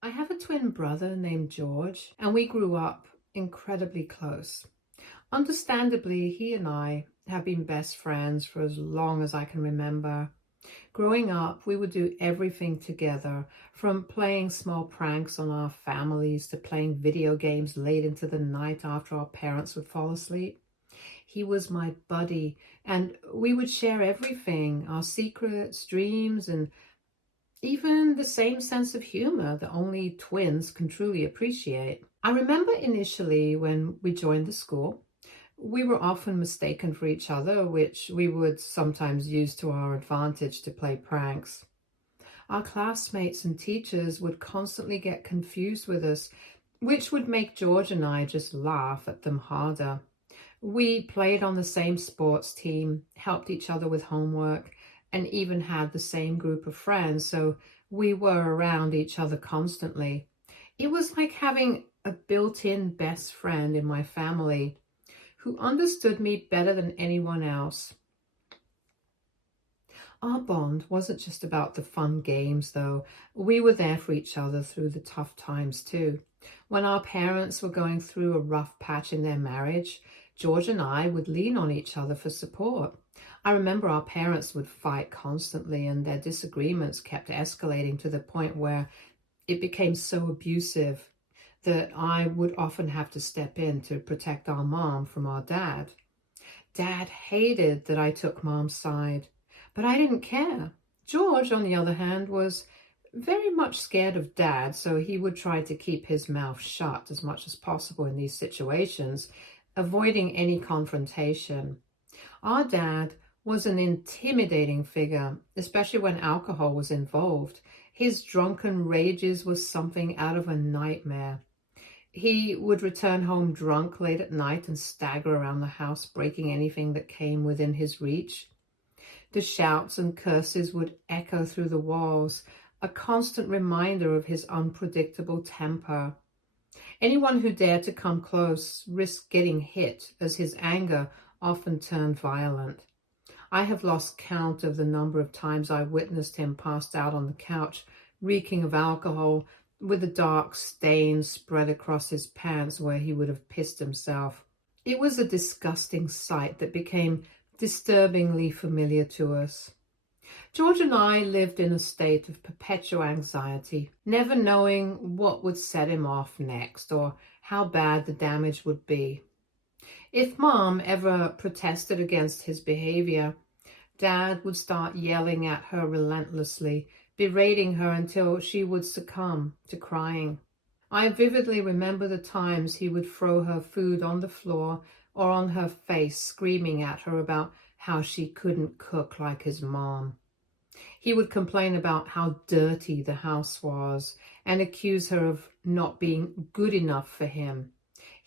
I have a twin brother named George, and we grew up incredibly close. Understandably, he and I have been best friends for as long as I can remember. Growing up, we would do everything together, from playing small pranks on our families to playing video games late into the night after our parents would fall asleep. He was my buddy, and we would share everything, our secrets, dreams, and even the same sense of humor that only twins can truly appreciate. I remember initially when we joined the school, we were often mistaken for each other, which we would sometimes use to our advantage to play pranks. Our classmates and teachers would constantly get confused with us, which would make George and I just laugh at them harder. We played on the same sports team, helped each other with homework, and even had the same group of friends, so we were around each other constantly. It was like having a built-in best friend in my family who understood me better than anyone else. Our bond wasn't just about the fun games, though. We were there for each other through the tough times, too. When our parents were going through a rough patch in their marriage, George and I would lean on each other for support. I remember our parents would fight constantly, and their disagreements kept escalating to the point where it became so abusive that I would often have to step in to protect our mom from our dad. Dad hated that I took mom's side, but I didn't care. George, on the other hand, was very much scared of Dad, so he would try to keep his mouth shut as much as possible in these situations, avoiding any confrontation. Our dad was an intimidating figure, especially when alcohol was involved. His drunken rages was something out of a nightmare. He would return home drunk late at night and stagger around the house, breaking anything that came within his reach. The shouts and curses would echo through the walls, a constant reminder of his unpredictable temper. Anyone who dared to come close risked getting hit, as his anger often turned violent. I have lost count of the number of times I witnessed him passed out on the couch, reeking of alcohol, with a dark stain spread across his pants where he would have pissed himself. It was a disgusting sight that became disturbingly familiar to us. George and I lived in a state of perpetual anxiety, never knowing what would set him off next or how bad the damage would be. If Mom ever protested against his behavior, Dad would start yelling at her relentlessly, berating her until she would succumb to crying. I vividly remember the times he would throw her food on the floor or on her face, screaming at her about how she couldn't cook like his mom. He would complain about how dirty the house was and accuse her of not being good enough for him.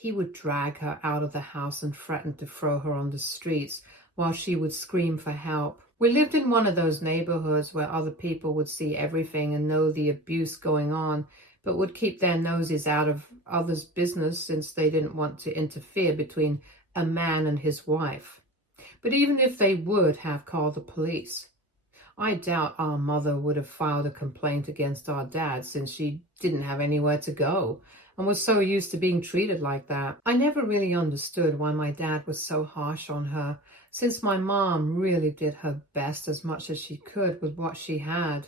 He would drag her out of the house and threaten to throw her on the streets while she would scream for help. We lived in one of those neighborhoods where other people would see everything and know the abuse going on, but would keep their noses out of others' business since they didn't want to interfere between a man and his wife. But even if they would have called the police, I doubt our mother would have filed a complaint against our dad since she didn't have anywhere to go and was so used to being treated like that. I never really understood why my dad was so harsh on her, since my mom really did her best as much as she could with what she had.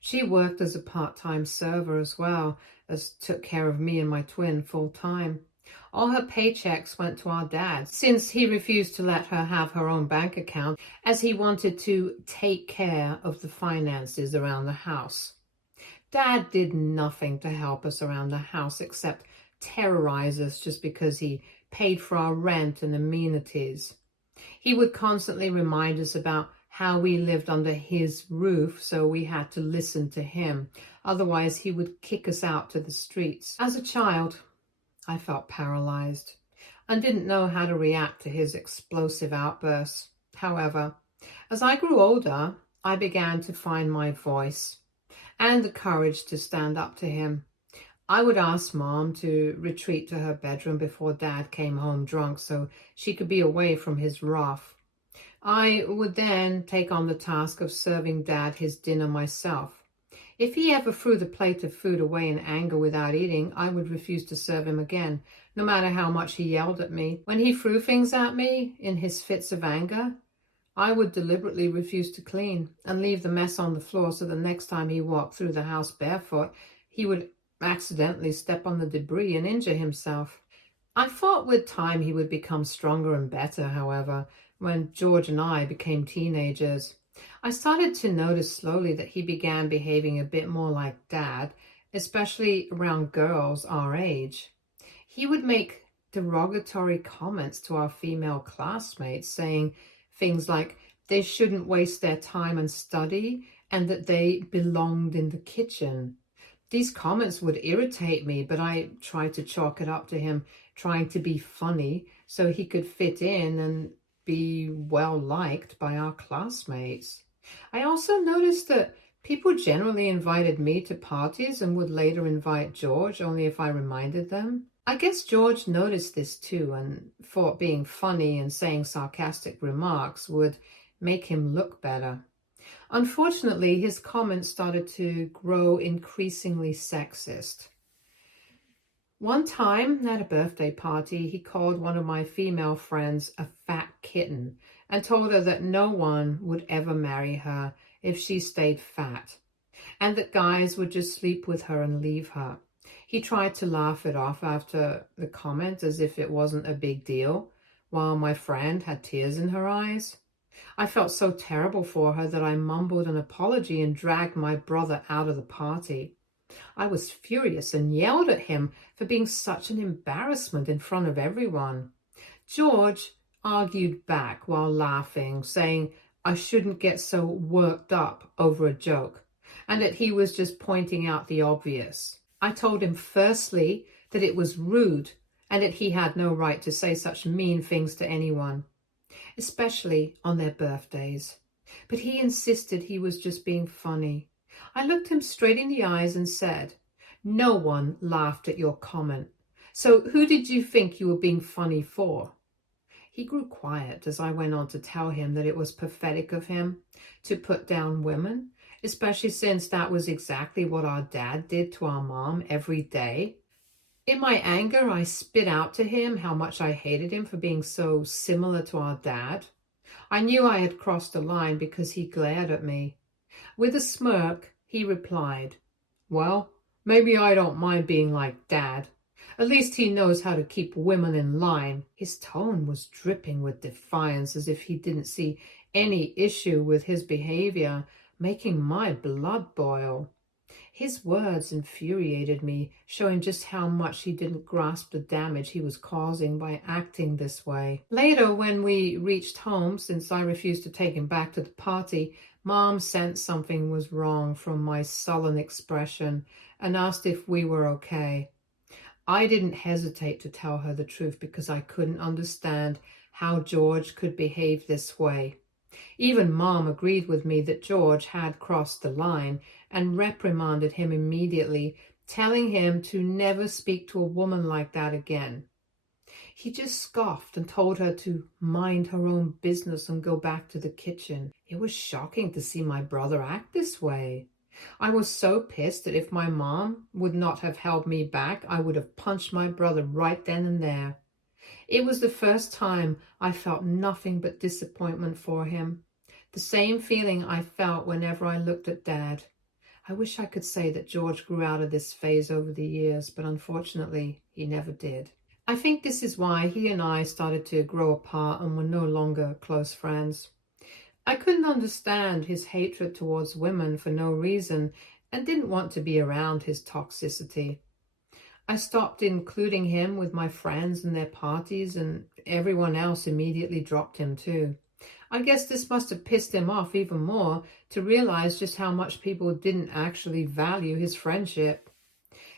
She worked as a part-time server as well as took care of me and my twin full-time. All her paychecks went to our dad, since he refused to let her have her own bank account, as he wanted to take care of the finances around the house. Dad did nothing to help us around the house except terrorize us just because he paid for our rent and amenities. He would constantly remind us about how we lived under his roof, so we had to listen to him. Otherwise, he would kick us out to the streets. As a child, I felt paralyzed and didn't know how to react to his explosive outbursts. However, as I grew older, I began to find my voice and the courage to stand up to him. I would ask Mom to retreat to her bedroom before Dad came home drunk so she could be away from his wrath. I would then take on the task of serving Dad his dinner myself. If he ever threw the plate of food away in anger without eating, I would refuse to serve him again, no matter how much he yelled at me. When he threw things at me in his fits of anger, I would deliberately refuse to clean and leave the mess on the floor so the next time he walked through the house barefoot, he would accidentally step on the debris and injure himself. I thought with time he would become stronger and better, however, when George and I became teenagers. I started to notice slowly that he began behaving a bit more like Dad, especially around girls our age. He would make derogatory comments to our female classmates, saying things like they shouldn't waste their time and study and that they belonged in the kitchen. These comments would irritate me, but I tried to chalk it up to him trying to be funny so he could fit in and be well liked by our classmates. I also noticed that people generally invited me to parties and would later invite George only if I reminded them. I guess George noticed this too and thought being funny and saying sarcastic remarks would make him look better. Unfortunately, his comments started to grow increasingly sexist. One time at a birthday party, he called one of my female friends a fat kitten and told her that no one would ever marry her if she stayed fat, and that guys would just sleep with her and leave her. He tried to laugh it off after the comment as if it wasn't a big deal, while my friend had tears in her eyes. I felt so terrible for her that I mumbled an apology and dragged my brother out of the party. I was furious and yelled at him for being such an embarrassment in front of everyone. George argued back while laughing, saying I shouldn't get so worked up over a joke, and that he was just pointing out the obvious. I told him firstly that it was rude and that he had no right to say such mean things to anyone, especially on their birthdays. But he insisted he was just being funny. I looked him straight in the eyes and said, "No one laughed at your comment. So who did you think you were being funny for?" He grew quiet as I went on to tell him that it was pathetic of him to put down women, especially since that was exactly what our dad did to our mom every day. In my anger, I spit out to him how much I hated him for being so similar to our dad. I knew I had crossed a line because he glared at me. With a smirk, he replied, "Well, maybe I don't mind being like Dad. At least he knows how to keep women in line." His tone was dripping with defiance, as if he didn't see any issue with his behavior, making my blood boil. His words infuriated me, showing just how much he didn't grasp the damage he was causing by acting this way. Later, when we reached home, since I refused to take him back to the party, Mom sensed something was wrong from my sullen expression and asked if we were okay. I didn't hesitate to tell her the truth because I couldn't understand how George could behave this way. Even Mom agreed with me that George had crossed the line and reprimanded him immediately, telling him to never speak to a woman like that again. He just scoffed and told her to mind her own business and go back to the kitchen. It was shocking to see my brother act this way. I was so pissed that if my mom would not have held me back, I would have punched my brother right then and there. It was the first time I felt nothing but disappointment for him. The same feeling I felt whenever I looked at Dad. I wish I could say that George grew out of this phase over the years, but unfortunately, he never did. I think this is why he and I started to grow apart and were no longer close friends. I couldn't understand his hatred towards women for no reason and didn't want to be around his toxicity. I stopped including him with my friends and their parties, and everyone else immediately dropped him too. I guess this must have pissed him off even more to realize just how much people didn't actually value his friendship.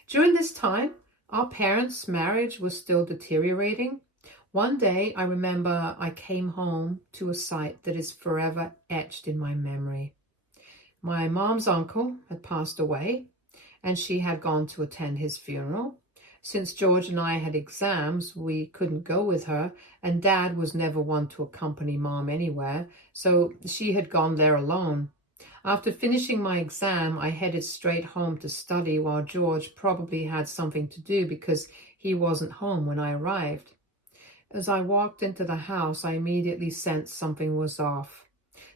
During this time, our parents' marriage was still deteriorating. One day, I remember I came home to a sight that is forever etched in my memory. My mom's uncle had passed away, and she had gone to attend his funeral. Since George and I had exams, we couldn't go with her, and Dad was never one to accompany Mom anywhere, so she had gone there alone. After finishing my exam, I headed straight home to study while George probably had something to do because he wasn't home when I arrived. As I walked into the house, I immediately sensed something was off.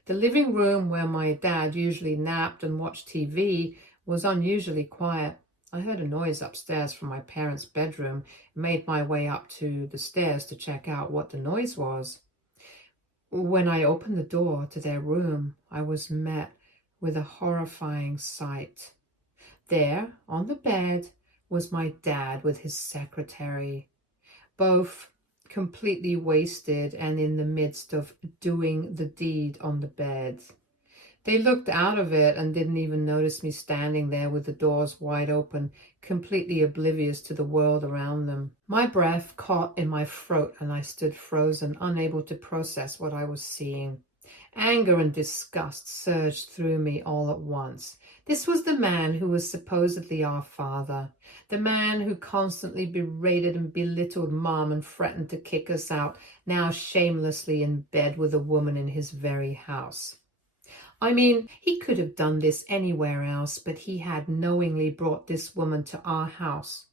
The living room where my dad usually napped and watched TV was unusually quiet. I heard a noise upstairs from my parents' bedroom and made my way up to the stairs to check out what the noise was. When I opened the door to their room, I was met with a horrifying sight. There, on the bed, was my dad with his secretary, both completely wasted and in the midst of doing the deed on the bed. They looked out of it and didn't even notice me standing there with the doors wide open, completely oblivious to the world around them. My breath caught in my throat and I stood frozen, unable to process what I was seeing. Anger and disgust surged through me all at once. This was the man who was supposedly our father, the man who constantly berated and belittled Mom and threatened to kick us out, now shamelessly in bed with a woman in his very house. I mean, he could have done this anywhere else, but he had knowingly brought this woman to our house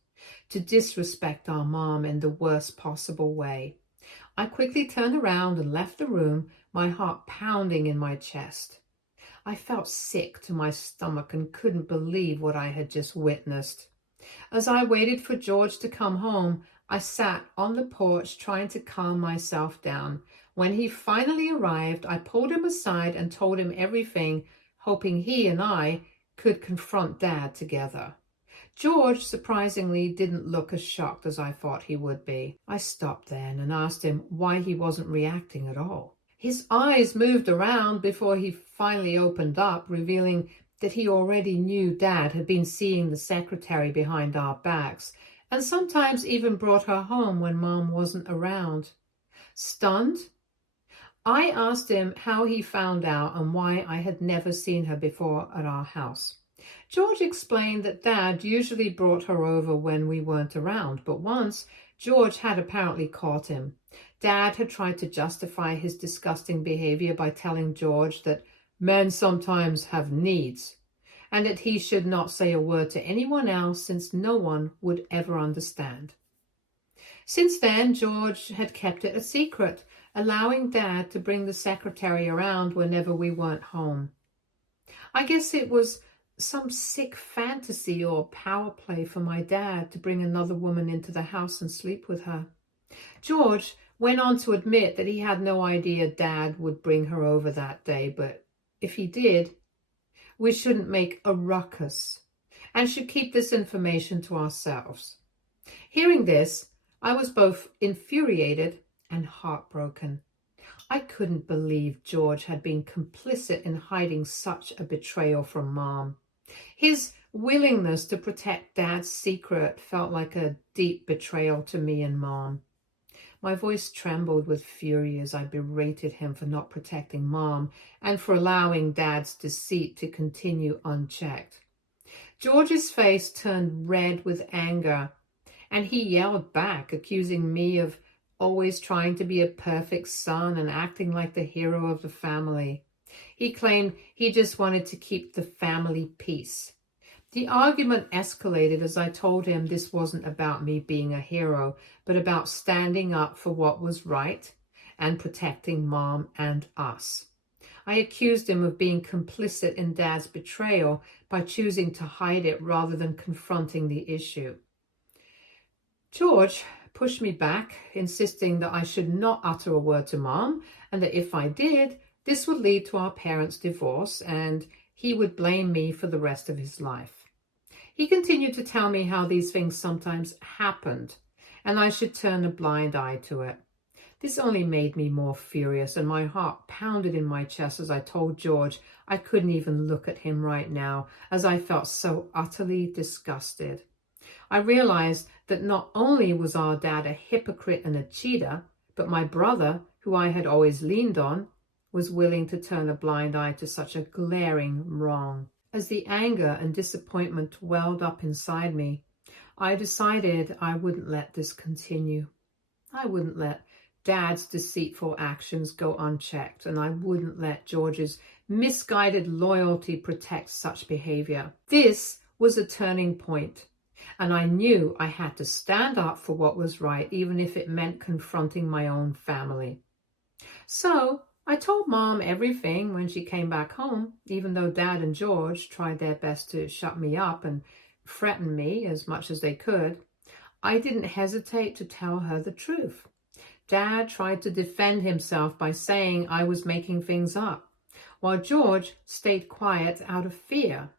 to disrespect our mom in the worst possible way. I quickly turned around and left the room, my heart pounding in my chest. I felt sick to my stomach and couldn't believe what I had just witnessed. As I waited for George to come home, I sat on the porch trying to calm myself down. When he finally arrived, I pulled him aside and told him everything, hoping he and I could confront Dad together. George, surprisingly, didn't look as shocked as I thought he would be. I stopped then and asked him why he wasn't reacting at all. His eyes moved around before he finally opened up, revealing that he already knew Dad had been seeing the secretary behind our backs, and sometimes even brought her home when Mom wasn't around. Stunned, I asked him how he found out and why I had never seen her before at our house. George explained that Dad usually brought her over when we weren't around, but once George had apparently caught him. Dad had tried to justify his disgusting behavior by telling George that men sometimes have needs, and that he should not say a word to anyone else since no one would ever understand. Since then, George had kept it a secret, allowing Dad to bring the secretary around whenever we weren't home. I guess it was some sick fantasy or power play for my dad to bring another woman into the house and sleep with her. George went on to admit that he had no idea Dad would bring her over that day, but if he did, we shouldn't make a ruckus and should keep this information to ourselves. Hearing this, I was both infuriated and heartbroken. I couldn't believe George had been complicit in hiding such a betrayal from Mom. His willingness to protect Dad's secret felt like a deep betrayal to me and Mom. My voice trembled with fury as I berated him for not protecting Mom and for allowing Dad's deceit to continue unchecked. George's face turned red with anger, and he yelled back, accusing me of always trying to be a perfect son and acting like the hero of the family. He claimed he just wanted to keep the family peace. The argument escalated as I told him this wasn't about me being a hero, but about standing up for what was right and protecting Mom and us. I accused him of being complicit in Dad's betrayal by choosing to hide it rather than confronting the issue. George pushed me back, insisting that I should not utter a word to Mom, and that if I did, this would lead to our parents' divorce, and he would blame me for the rest of his life. He continued to tell me how these things sometimes happened, and I should turn a blind eye to it. This only made me more furious, and my heart pounded in my chest as I told George I couldn't even look at him right now, as I felt so utterly disgusted. I realized that not only was our dad a hypocrite and a cheater, but my brother, who I had always leaned on, was willing to turn a blind eye to such a glaring wrong. As the anger and disappointment welled up inside me, I decided I wouldn't let this continue. I wouldn't let Dad's deceitful actions go unchecked, and I wouldn't let George's misguided loyalty protect such behavior. This was a turning point, and I knew I had to stand up for what was right, even if it meant confronting my own family. So I told Mom everything when she came back home, even though Dad and George tried their best to shut me up and threaten me as much as they could. I didn't hesitate to tell her the truth. Dad tried to defend himself by saying I was making things up, while George stayed quiet out of fear.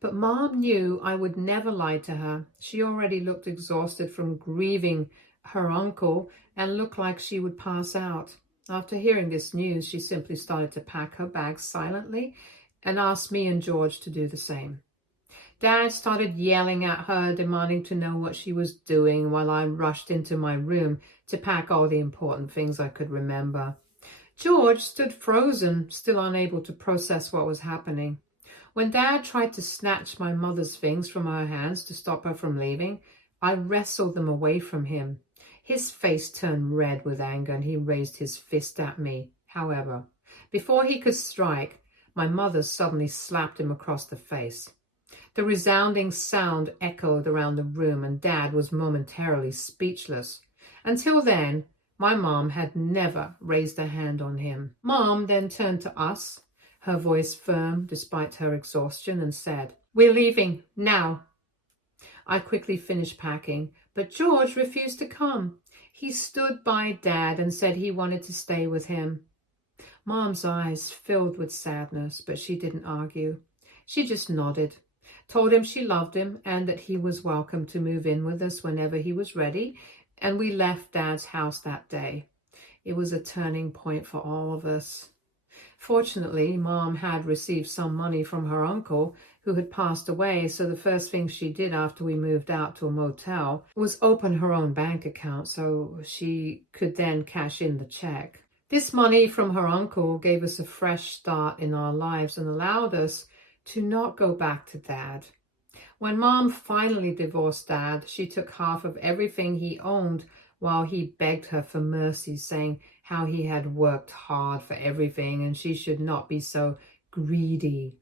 But Mom knew I would never lie to her. She already looked exhausted from grieving her uncle and looked like she would pass out. After hearing this news, she simply started to pack her bags silently and asked me and George to do the same. Dad started yelling at her, demanding to know what she was doing, while I rushed into my room to pack all the important things I could remember. George stood frozen, still unable to process what was happening. When Dad tried to snatch my mother's things from her hands to stop her from leaving, I wrestled them away from him. His face turned red with anger and he raised his fist at me. However, before he could strike, my mother suddenly slapped him across the face. The resounding sound echoed around the room and Dad was momentarily speechless. Until then, my mom had never raised a hand on him. Mom then turned to us, her voice firm despite her exhaustion, and said, "We're leaving now." I quickly finished packing, but George refused to come. He stood by Dad and said he wanted to stay with him. Mom's eyes filled with sadness, but she didn't argue. She just nodded, told him she loved him and that he was welcome to move in with us whenever he was ready, and we left Dad's house that day. It was a turning point for all of us. Fortunately, Mom had received some money from her uncle who had passed away, so the first thing she did after we moved out to a motel was open her own bank account so she could then cash in the check. This money from her uncle gave us a fresh start in our lives and allowed us to not go back to Dad. When Mom finally divorced Dad, she took half of everything he owned while he begged her for mercy, saying how he had worked hard for everything and she should not be so greedy.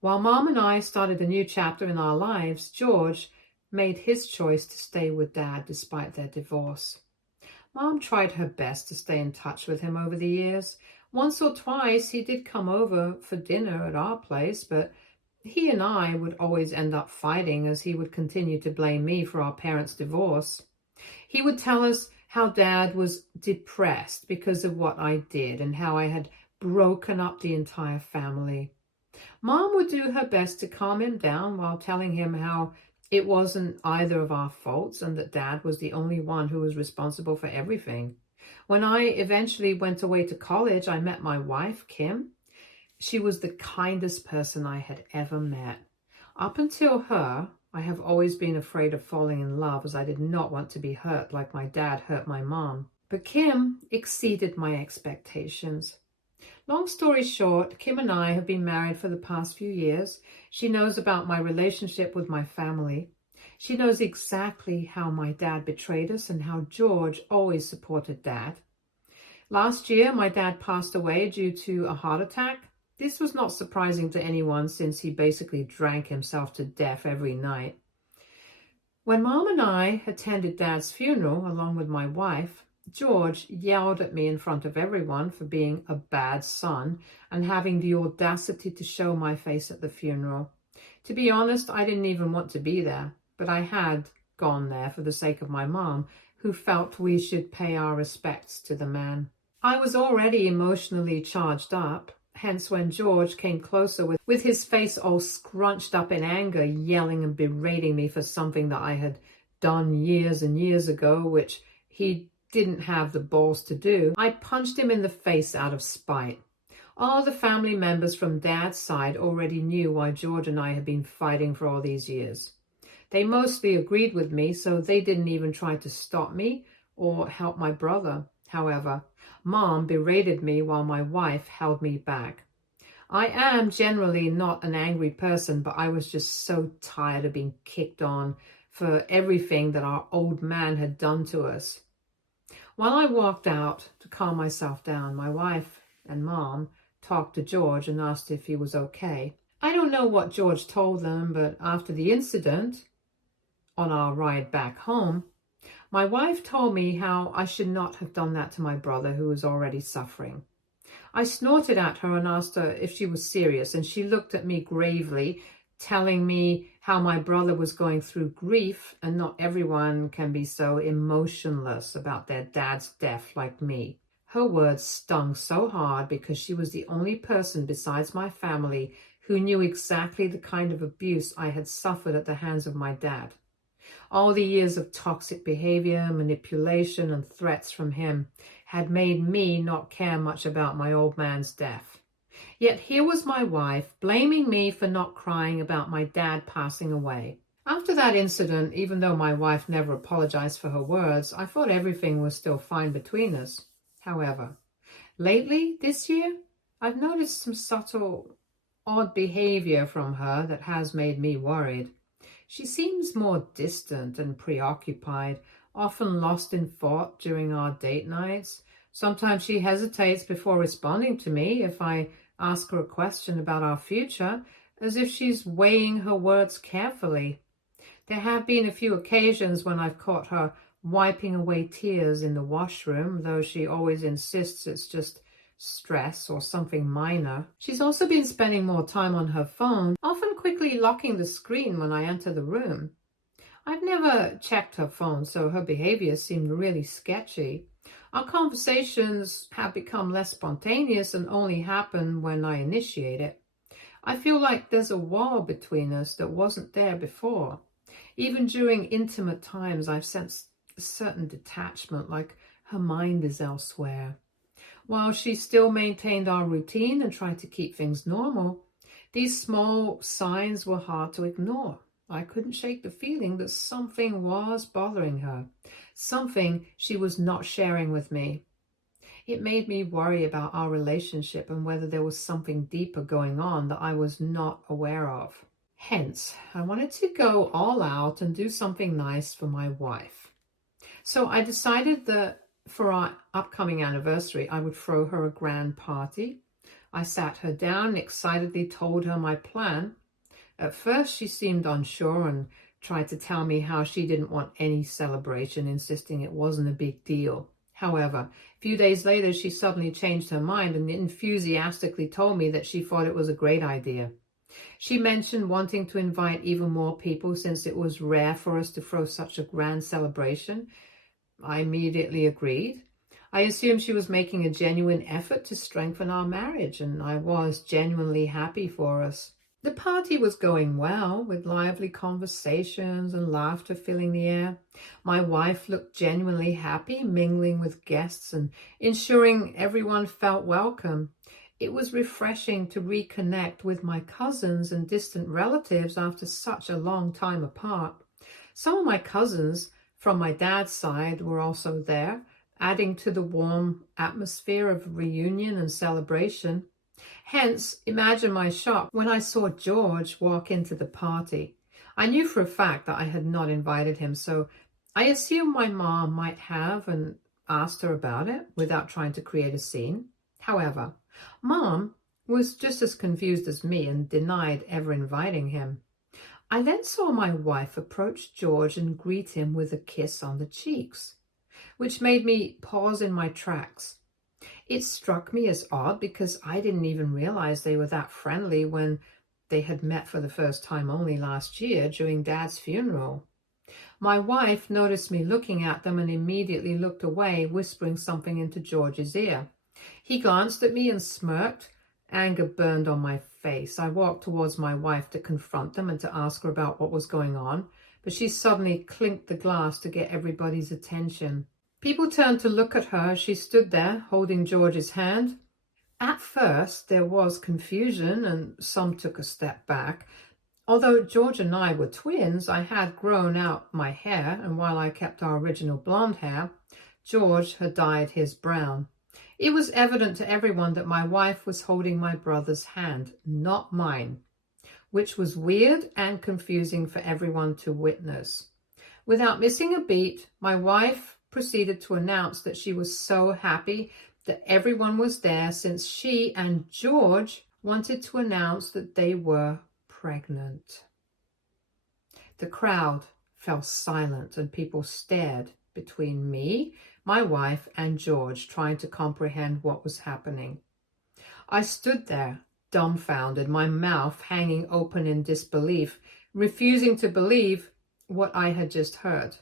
While Mom and I started a new chapter in our lives, George made his choice to stay with Dad despite their divorce. Mom tried her best to stay in touch with him over the years. Once or twice he did come over for dinner at our place, but he and I would always end up fighting as he would continue to blame me for our parents' divorce. He would tell us how Dad was depressed because of what I did and how I had broken up the entire family. Mom would do her best to calm him down while telling him how it wasn't either of our faults and that Dad was the only one who was responsible for everything. When I eventually went away to college, I met my wife, Kim. She was the kindest person I had ever met. Up until her, I have always been afraid of falling in love as I did not want to be hurt like my dad hurt my mom. But Kim exceeded my expectations. Long story short, Kim and I have been married for the past few years. She knows about my relationship with my family. She knows exactly how my dad betrayed us and how George always supported Dad. Last year, my dad passed away due to a heart attack. This was not surprising to anyone since he basically drank himself to death every night. When Mom and I attended Dad's funeral along with my wife, George yelled at me in front of everyone for being a bad son and having the audacity to show my face at the funeral. To be honest, I didn't even want to be there, but I had gone there for the sake of my mom, who felt we should pay our respects to the man. I was already emotionally charged up, hence when George came closer with his face all scrunched up in anger, yelling and berating me for something that I had done years and years ago, which he didn't have the balls to do, I punched him in the face out of spite. All the family members from Dad's side already knew why George and I had been fighting for all these years. They mostly agreed with me, so they didn't even try to stop me or help my brother. However, Mom berated me while my wife held me back. I am generally not an angry person, but I was just so tired of being kicked on for everything that our old man had done to us. While I walked out to calm myself down, my wife and mom talked to George and asked if he was okay. I don't know what George told them, but after the incident, on our ride back home, my wife told me how I should not have done that to my brother who was already suffering. I snorted at her and asked her if she was serious, and she looked at me gravely, telling me how my brother was going through grief and not everyone can be so emotionless about their dad's death like me. Her words stung so hard because she was the only person besides my family who knew exactly the kind of abuse I had suffered at the hands of my dad. All the years of toxic behavior, manipulation, and threats from him had made me not care much about my old man's death. Yet here was my wife blaming me for not crying about my dad passing away. After that incident, even though my wife never apologized for her words, I thought everything was still fine between us. However, lately, this year, I've noticed some subtle, odd behavior from her that has made me worried. She seems more distant and preoccupied, often lost in thought during our date nights. Sometimes she hesitates before responding to me if I ask her a question about our future, as if she's weighing her words carefully. There have been a few occasions when I've caught her wiping away tears in the washroom, though she always insists it's just stress or something minor. She's also been spending more time on her phone, often quickly locking the screen when I enter the room. I've never checked her phone, so her behavior seemed really sketchy. Our conversations have become less spontaneous and only happen when I initiate it. I feel like there's a wall between us that wasn't there before. Even during intimate times, I've sensed a certain detachment, like her mind is elsewhere. While she still maintained our routine and tried to keep things normal, these small signs were hard to ignore. I couldn't shake the feeling that something was bothering her, something she was not sharing with me. It made me worry about our relationship and whether there was something deeper going on that I was not aware of. Hence, I wanted to go all out and do something nice for my wife. So I decided that for our upcoming anniversary, I would throw her a grand party. I sat her down and excitedly told her my plan. At first, she seemed unsure and tried to tell me how she didn't want any celebration, insisting it wasn't a big deal. However, a few days later, she suddenly changed her mind and enthusiastically told me that she thought it was a great idea. She mentioned wanting to invite even more people since it was rare for us to throw such a grand celebration. I immediately agreed. I assumed she was making a genuine effort to strengthen our marriage, and I was genuinely happy for us. The party was going well, with lively conversations and laughter filling the air. My wife looked genuinely happy, mingling with guests and ensuring everyone felt welcome. It was refreshing to reconnect with my cousins and distant relatives after such a long time apart. Some of my cousins from my dad's side were also there, adding to the warm atmosphere of reunion and celebration. Hence, imagine my shock when I saw George walk into the party. I knew for a fact that I had not invited him, so I assumed my mom might have and asked her about it without trying to create a scene. However, Mom was just as confused as me and denied ever inviting him. I then saw my wife approach George and greet him with a kiss on the cheeks, which made me pause in my tracks. It struck me as odd because I didn't even realize they were that friendly when they had met for the first time only last year during Dad's funeral. My wife noticed me looking at them and immediately looked away, whispering something into George's ear. He glanced at me and smirked. Anger burned on my face. I walked towards my wife to confront them and to ask her about what was going on, but she suddenly clinked the glass to get everybody's attention. People turned to look at her as she stood there, holding George's hand. At first, there was confusion and some took a step back. Although George and I were twins, I had grown out my hair, and while I kept our original blonde hair, George had dyed his brown. It was evident to everyone that my wife was holding my brother's hand, not mine, which was weird and confusing for everyone to witness. Without missing a beat, my wife proceeded to announce that she was so happy that everyone was there since she and George wanted to announce that they were pregnant. The crowd fell silent and people stared between me, my wife, and George, trying to comprehend what was happening. I stood there, dumbfounded, my mouth hanging open in disbelief, refusing to believe what I had just heard.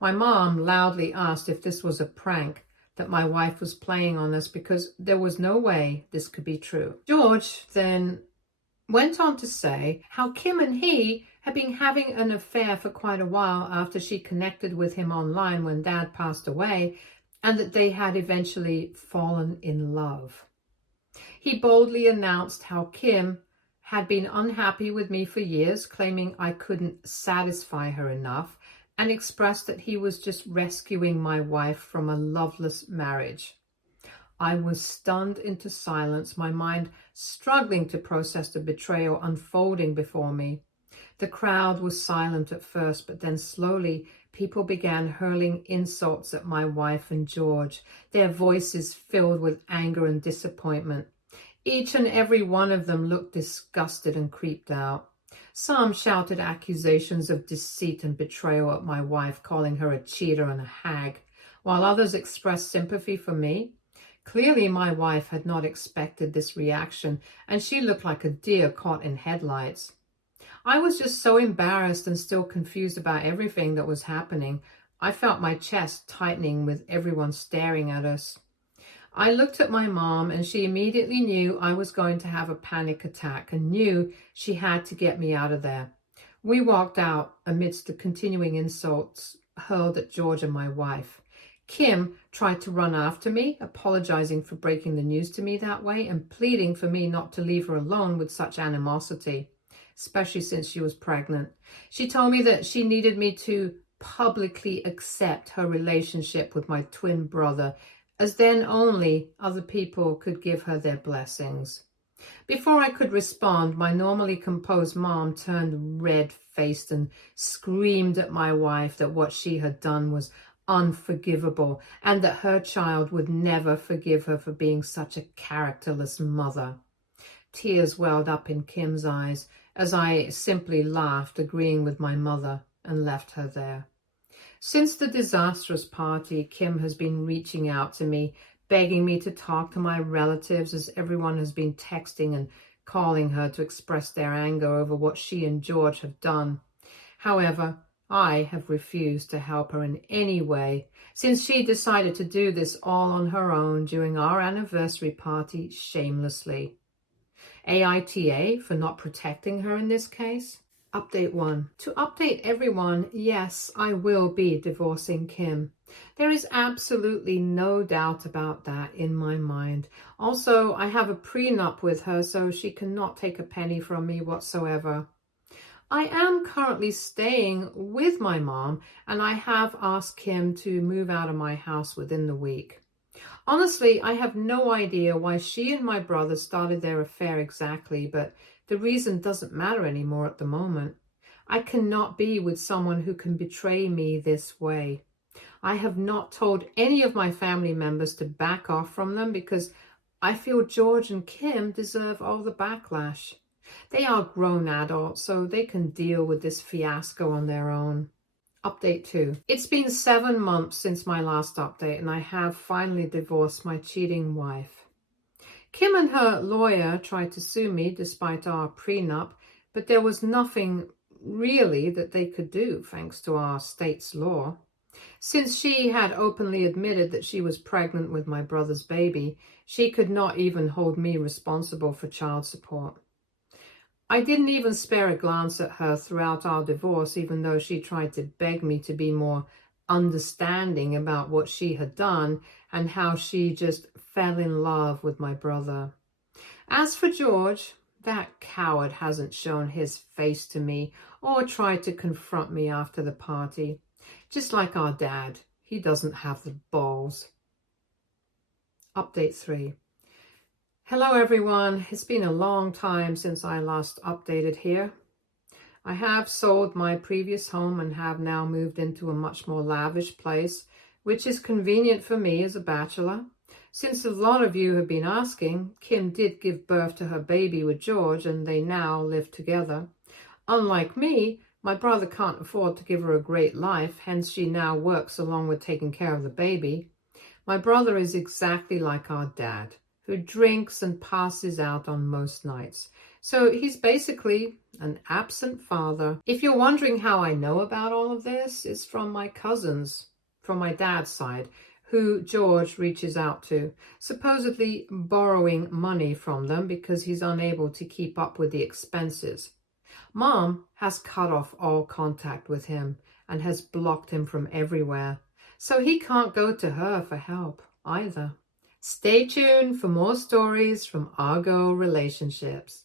My mom loudly asked if this was a prank that my wife was playing on us because there was no way this could be true. George then went on to say how Kim and he had been having an affair for quite a while after she connected with him online when Dad passed away, and that they had eventually fallen in love. He boldly announced how Kim had been unhappy with me for years, claiming I couldn't satisfy her enough, and expressed that he was just rescuing my wife from a loveless marriage. I was stunned into silence, my mind struggling to process the betrayal unfolding before me. The crowd was silent at first, but then slowly people began hurling insults at my wife and George, their voices filled with anger and disappointment. Each and every one of them looked disgusted and creeped out. Some shouted accusations of deceit and betrayal at my wife, calling her a cheater and a hag, while others expressed sympathy for me. Clearly, my wife had not expected this reaction, and she looked like a deer caught in headlights. I was just so embarrassed and still confused about everything that was happening. I felt my chest tightening with everyone staring at us. I looked at my mom, and she immediately knew I was going to have a panic attack and knew she had to get me out of there. We walked out amidst the continuing insults hurled at George and my wife. Kim tried to run after me, apologizing for breaking the news to me that way and pleading for me not to leave her alone with such animosity, especially since she was pregnant. She told me that she needed me to publicly accept her relationship with my twin brother, as then only other people could give her their blessings. Before I could respond, my normally composed mom turned red-faced and screamed at my wife that what she had done was unforgivable and that her child would never forgive her for being such a characterless mother. Tears welled up in Kim's eyes as I simply laughed, agreeing with my mother, and left her there. Since the disastrous party, Kim has been reaching out to me, begging me to talk to my relatives, as everyone has been texting and calling her to express their anger over what she and George have done. However, I have refused to help her in any way, since she decided to do this all on her own during our anniversary party shamelessly. AITA for not protecting her in this case. Update 1. To update everyone, yes, I will be divorcing Kim. There is absolutely no doubt about that in my mind. Also, I have a prenup with her, so she cannot take a penny from me whatsoever. I am currently staying with my mom, and I have asked Kim to move out of my house within the week. Honestly, I have no idea why she and my brother started their affair exactly, but the reason doesn't matter anymore at the moment. I cannot be with someone who can betray me this way. I have not told any of my family members to back off from them because I feel George and Kim deserve all the backlash. They are grown adults, so they can deal with this fiasco on their own. Update 2. It's been 7 months since my last update, and I have finally divorced my cheating wife. Kim and her lawyer tried to sue me despite our prenup, but there was nothing really that they could do thanks to our state's law. Since she had openly admitted that she was pregnant with my brother's baby, she could not even hold me responsible for child support. I didn't even spare a glance at her throughout our divorce, even though she tried to beg me to be more understanding about what she had done and how she just fell in love with my brother. As for George, that coward hasn't shown his face to me or tried to confront me after the party. Just like our dad, he doesn't have the balls. Update 3. Hello everyone, it's been a long time since I last updated here. I have sold my previous home and have now moved into a much more lavish place which is convenient for me as a bachelor. Since a lot of you have been asking, Kim did give birth to her baby with George and they now live together. Unlike me, my brother can't afford to give her a great life, hence she now works along with taking care of the baby. My brother is exactly like our dad, who drinks and passes out on most nights. So he's basically an absent father. If you're wondering how I know about all of this, it's from my cousins, from my dad's side, who George reaches out to, supposedly borrowing money from them because he's unable to keep up with the expenses. Mom has cut off all contact with him and has blocked him from everywhere, so he can't go to her for help either. Stay tuned for more stories from Argo Relationships.